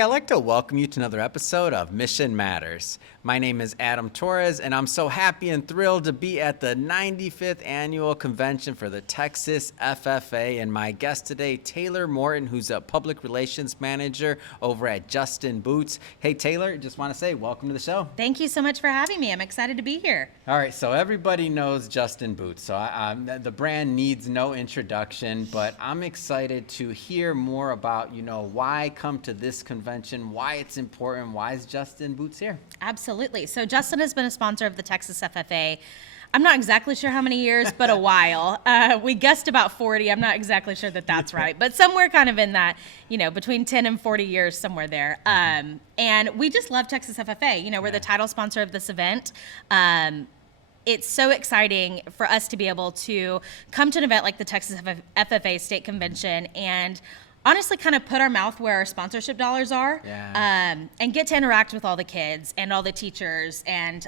I'd like to welcome you to another episode of Mission Matters. My name is Adam Torres, and I'm so happy and thrilled to be at the 95th Annual Convention for the Texas FFA, and my guest today, Taylor Morton, who's a Public Relations Manager over at Justin Boots. Hey, Taylor, just want to say welcome to the show. Thank you so much for having me. I'm excited to be here. All right, so everybody knows Justin Boots, so the brand needs no introduction, but I'm excited to hear more about, why come to this convention, why it's important, why is Justin Boots here? Absolutely. So Justin has been a sponsor of the Texas FFA. I'm not exactly sure how many years, but a while. We guessed about 40. I'm not exactly sure that that's right, but somewhere kind of in that, between 10 and 40 years, somewhere there. And we just love Texas FFA. We're the title sponsor of this event. It's so exciting for us to be able to come to an event like the Texas FFA State Convention and honestly kind of put our mouth where our sponsorship dollars are, and get to interact with all the kids and all the teachers. And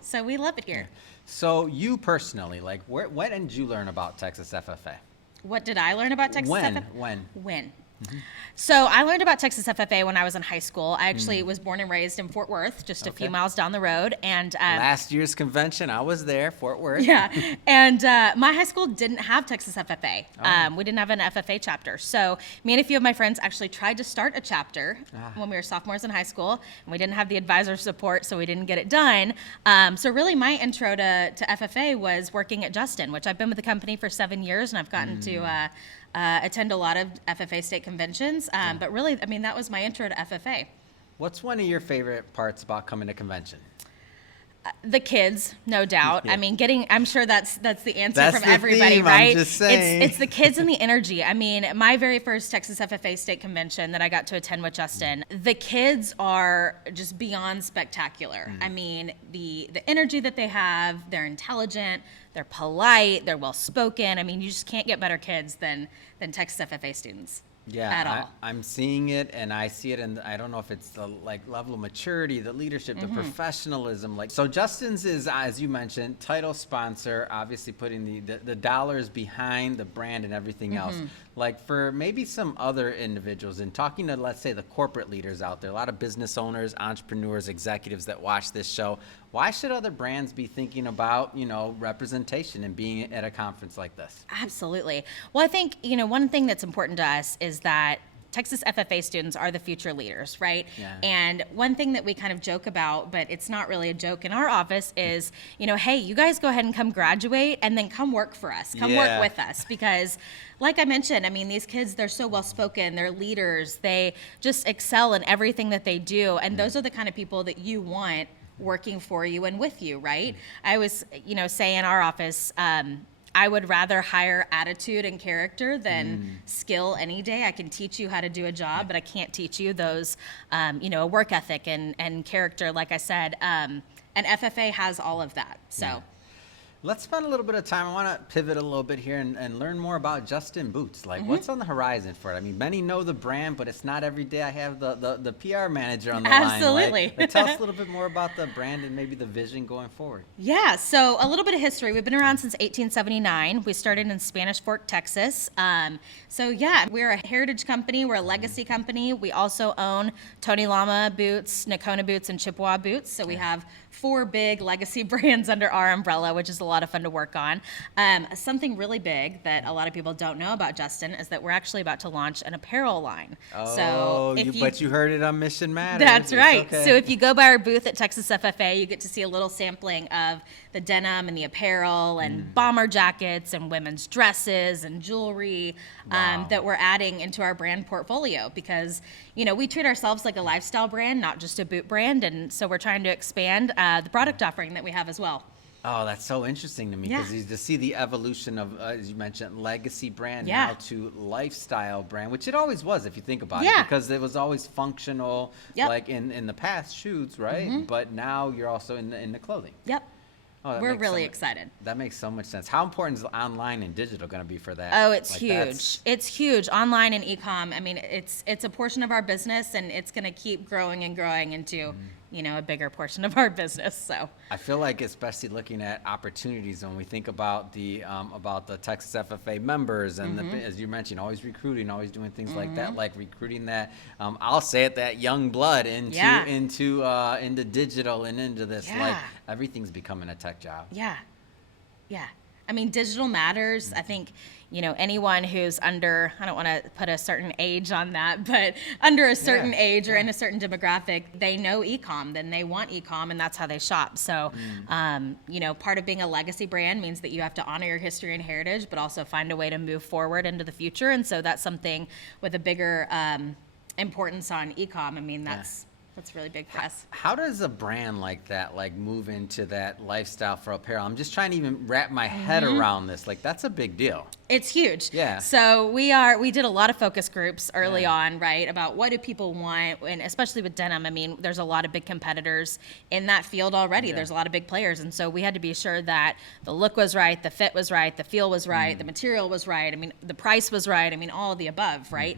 so we love it here. So you personally, when did you learn about Texas FFA? What did I learn about Texas FFA? When? Mm-hmm. So I learned about Texas FFA when I was in high school. I actually was born and raised in Fort Worth, just a few miles down the road. And last year's convention, I was there, Fort Worth. Yeah, and my high school didn't have Texas FFA. We didn't have an FFA chapter. So me and a few of my friends actually tried to start a chapter when we were sophomores in high school, and we didn't have the advisor support, so we didn't get it done. So really my intro to FFA was working at Justin, which I've been with the company for 7 years, and I've gotten to attend a lot of FFA state conventions, but really, that was my intro to FFA. What's one of your favorite parts about coming to convention? The kids, no doubt. Yeah. I'm sure that's the answer That's from the everybody, theme, right? I'm just saying. It's the kids and the energy. My very first Texas FFA state convention that I got to attend with Justin, the kids are just beyond spectacular. The energy that they have, they're intelligent, they're polite, they're well-spoken. You just can't get better kids than Texas FFA students. At all. I'm seeing it, and I see it, and I don't know if it's the level of maturity, the leadership, the professionalism. So Justin's is, as you mentioned, title sponsor, obviously putting the dollars behind the brand and everything else. For maybe some other individuals, and talking to, let's say, the corporate leaders out there, a lot of business owners, entrepreneurs, executives that watch this show, why should other brands be thinking about, representation and being at a conference like this? Absolutely. Well, I think, one thing that's important to us is that Texas FFA students are the future leaders, right? Yeah. And one thing that we kind of joke about, but it's not really a joke in our office, is, hey, you guys go ahead and come graduate and then come work for us. Come work with us. Because like I mentioned, these kids, they're so well-spoken. They're leaders. They just excel in everything that they do. And those are the kind of people that you want working for you and with you, right? I always, say in our office, I would rather hire attitude and character than skill any day. I can teach you how to do a job, but I can't teach you those, work ethic and character, like I said. And FFA has all of that. So. Yeah. Let's spend a little bit of time. I want to pivot a little bit here and learn more about Justin Boots. What's on the horizon for it? Many know the brand, but it's not every day I have the PR manager on the line. Absolutely. Tell us a little bit more about the brand and maybe the vision going forward. Yeah, so a little bit of history. We've been around since 1879. We started in Spanish Fork, Texas. We're a heritage company. We're a legacy company. We also own Tony Lama boots, Nakona boots, and Chippewa boots. So we have 4 big legacy brands under our umbrella, which is a lot of fun to work on. Something really big that a lot of people don't know about Justin is that we're actually about to launch an apparel line. But you heard it on Mission Matters. That's right. Okay. So if you go by our booth at Texas FFA, you get to see a little sampling of the denim and the apparel and bomber jackets and women's dresses and jewelry that we're adding into our brand portfolio because, we treat ourselves like a lifestyle brand, not just a boot brand. And so we're trying to expand the product offering that we have as well. Oh, that's so interesting to me because to see the evolution of, as you mentioned, legacy brand now to lifestyle brand, which it always was if you think about it, because it was always functional, like in the past shoes, right? But now you're also in the clothing. Yep. Oh, we're really excited. That makes so much sense. How important is online and digital going to be for that? Oh, it's huge. It's huge. Online and e-com. It's a portion of our business, and it's going to keep growing and growing into you know, a bigger portion of our business. So I feel like, especially looking at opportunities when we think about the Texas FFA members and as you mentioned, always recruiting, always doing things like that, like recruiting that, I'll say it, that young blood into digital and into this. Like everything's becoming a tech job. Yeah. I mean, digital matters. I think, you know, anyone who's under, I don't want to put a certain age on that, but under a certain age or in a certain demographic, they know e-com, then they want e-com, and that's how they shop. So, you know, part of being a legacy brand means that you have to honor your history and heritage, but also find a way to move forward into the future. And so that's something with a bigger importance on e-com. I mean, that's really big for us. How does a brand like that move into that lifestyle for apparel? I'm just trying to even wrap my head around this. Like, that's a big deal. It's huge. Yeah. So we did a lot of focus groups early on, right, about what do people want, and especially with denim. I mean, there's a lot of big competitors in that field already. Yeah. There's a lot of big players, and so we had to be sure that the look was right, the fit was right, the feel was right, the material was right. I mean, the price was right. I mean, all of the above, right?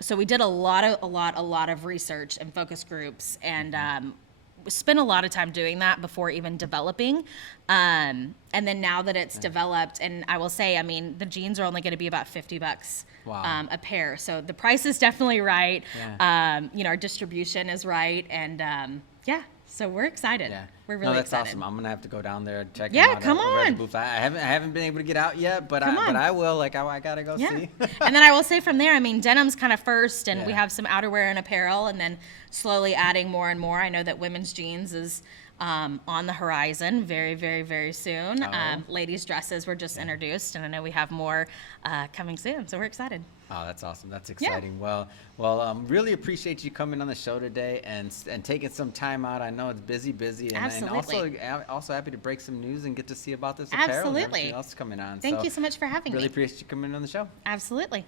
So we did a lot of research and focus groups, and spent a lot of time doing that before even developing. And then now that it's developed, and I will say, I mean, the jeans are only going to be about $50 a pair. So the price is definitely right. Yeah. You know, our distribution is right, and so we're excited. Yeah. We're really excited. Awesome. I'm gonna have to go down there and check. Yeah, out come on. Booth. I haven't been able to get out yet, but I will. Like, I gotta go see. And then I will say from there, I mean, denim's kind of first, and we have some outerwear and apparel, and then slowly adding more and more. I know that women's jeans is on the horizon very, very, very soon. Ladies' dresses were just introduced, and I know we have more coming soon, so we're excited. Oh, that's awesome. That's exciting. Yeah. Well, really appreciate you coming on the show today and taking some time out. I know it's busy, and also happy to break some news and get to see about this apparel and everything else coming on. Thank you so much for having me. Really appreciate you coming on the show. Absolutely.